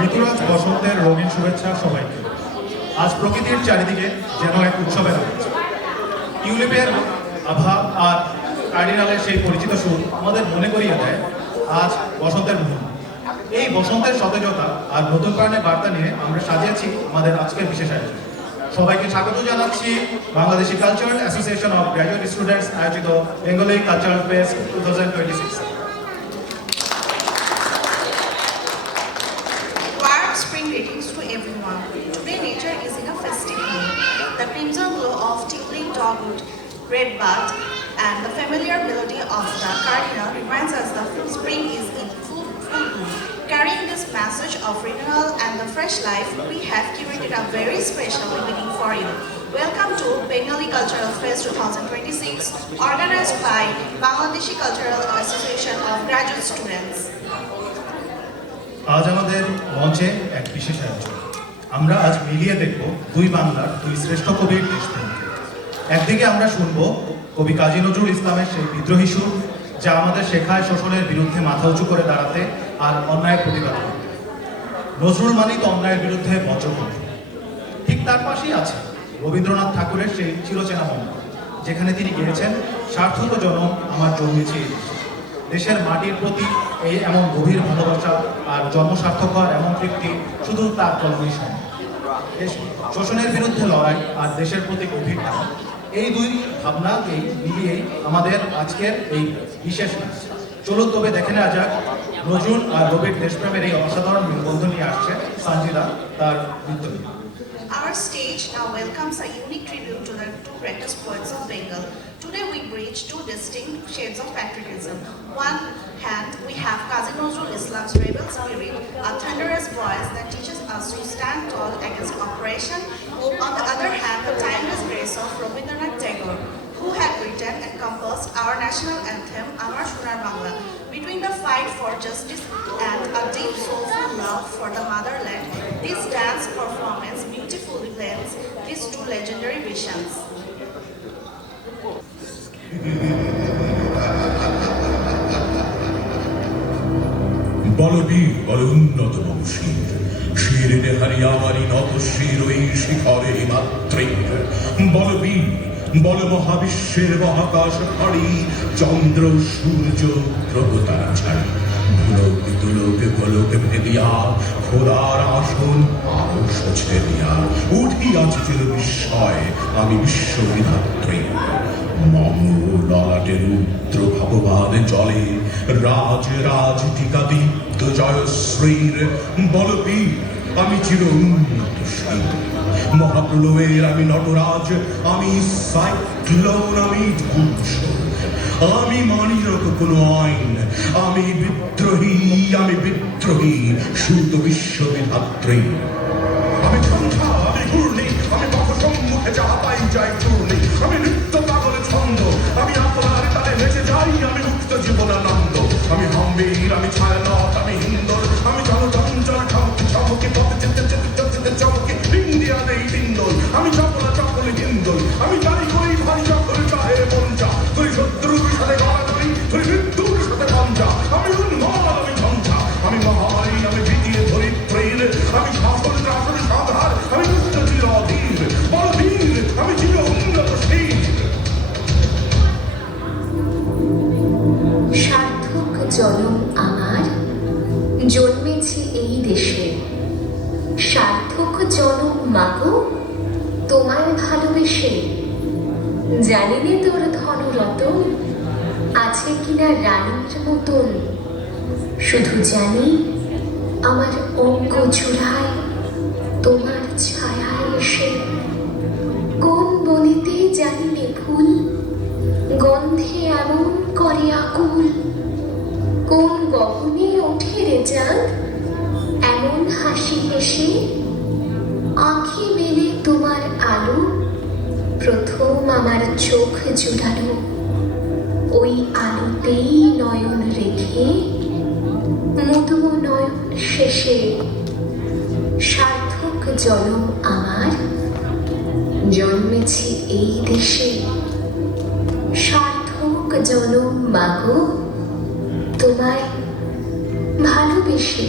ঋতুরাজ বসন্তের রঙিন শুভেচ্ছা সবাইকে। আজ প্রকৃতির চারিদিকে যেন এক উৎসবের আমেজ। টিউলিপের আভা আর কার্ডিনালের সেই পরিচিত সুর আমাদের মনে করিয়ে দেয় আজ বসন্তের মুহূর্ত। এই বসন্তের সতেজতা আর নতুন প্রাণের বার্তা নিয়ে আমরা সাজিয়েছি আমাদের আজকের বিশেষ আয়োজন। সবাইকে স্বাগত জানাচ্ছি Bangladeshi cultural association of graduate students আয়োজিত Bengali cultural fest 2026। Spring greetings to everyone. Today nature is in a festive mood. The crimson glow of tinkling dogwood, red bud, and the familiar melody of the cardinal reminds us that spring is in full bloom. Carrying this message of renewal and the fresh life, we have curated a very special evening for you. Welcome to Bengali Cultural Fest 2026, organized by Bangladeshi Cultural Association of Graduate Students. আজ আমাদের মঞ্চে এক বিশেষ আয়োজন। আমরা আজ মিলিয়ে দেখব দুই বাংলার দুই শ্রেষ্ঠ কবির দেশপ্রেমকে। একদিকে আমরা শুনব কবি কাজী নজরুল ইসলামের সেই বিদ্রোহী সুর, যা আমাদের শেখায় শোষণের বিরুদ্ধে মাথা উঁচু করে দাঁড়াতে আর অন্যায়ের প্রতিবাদ করতে। নজরুল মানেই তো অন্যায়ের বিরুদ্ধে বজ্রকণ্ঠ। ঠিক তার পাশেই আছে রবীন্দ্রনাথ ঠাকুরের সেই চিরচেনা মন্ত্র, যেখানে তিনি গেয়েছেন সার্থক জনম আমার জন্মেছে এই দেশে। দেশের মাটির প্রতি এই এমন গভীর ভালোবাসা আর জন্ম সার্থক হওয়ার এমন তৃপ্তি শুধু তার জন্মই সম্ভব। শোষণের বিরুদ্ধে লড়াই আর দেশের প্রতি গভীর টান, এই দুই ভাবনাকেই মিলিয়েই আমাদের আজকের এই বিশেষ নাচ। চলুন তবে দেখে নেওয়া যাক নজরুল আর রবির দেশপ্রেমের এই অসাধারণ মেলবন্ধন নিয়ে আসছে সঞ্জিদা তার নৃত্য নিয়ে। Our stage now welcomes a unique tribute to the two greatest poets of Bengal. Today we bridge two distinct shades of patriotism. One hand, we have Qazi Nazrul Islam's rebel spirit, a thunderous voice that teaches us to stand tall against oppression. On the other hand, the timeless grace of Rabindranath Tagore, who had written and composed our national anthem, Amar Sonar Bangla. Between the fight for justice and a deep soulful love for the motherland, this dance performance beautifully blends these two legendary visions. Balbir বল উন্নত বংশীর শিরে হারিয়ামারি নত শির ওই শিখরে মাত্রের বলবীর বল মহাবিশ্বের মহাকাশ ফাড়ি চন্দ্র সূর্য গ্রহ তারা ছাড়ি ভুলোক তুলোক গোলক ভেদিয়া খোদার আসন আরশ ছেদিয়া উঠিয়াছে চির বিস্ময় আমি বিশ্ববিধাত্রী মম ললাটে রুদ্র ভগবান জলে রাজ রাজ টিকা দীপ্ত জয়শ্রীর বলবীর আমি চির উন্নত শীল মহাপ্রলয়ের আমি নটরাজ আমি সাইক্লোন আমি ধ্বংস আমি মানি না কোনো আইন আমি বিদ্রোহী শুদ্ধ বিশ্ববিধাত্রী আমি ঝঞ্ঝা আমি ঘূর্ণি আমি পথ সম্মুখে যাহা পাই যাই চূর্ণি আমি নৃত্য পাগল ছন্দ আমি আপনার তালে নেচে যাই আমি মুক্ত জীবনানন্দ আমি হাম্বীর আমি ছায়ানট আমি হিন্দর আমি জনচঞ্চল চমকি পথ যেতে চমকি ইন্ডিয়া নেই হিন্দল আমি চপলা চপল হিন্দল আমি জানি করি ভারী চকল চাহে পঞ্চা তুই শত্রুর সাথে গড়াগড়ি তুই মৃত্যুর সাথে পঞ্চা আমি উন্মাদ আমি ঝঞ্ঝা আমি মহাই আমি দ্বিতীয় ধরিত্রীর আমি শাসন শাসন সাধার আমি দুষ্ট চির অধীর বলবীর আমি চির উন্নত শীল সার্থক জনম আমার জন্মেছি এই দেশে সার্থক জনম মাগো তোমায় ভালোবেসে জানিনে তোর ধনরতন আছে কিনা রানীর মতন শুধু জানি আমার অঙ্গ চূড়ায় তোমার ছায়ায় এসে কোন বলিতে জানিনে ফুল গন্ধে এমন করে আকুল কোন গহনে ওঠে রে চাঁদ এমন হাসি হেসে আঁখি মেলে তোমার আলো প্রথম আমার চোখ জুড়ালো ওই আলোতেই নয়ন রেখে মধু নয়ন শেষে সার্থক জনম আমার জন্মেছি এই দেশে সার্থক জনম মাগো তোমায় ভালোবেসে।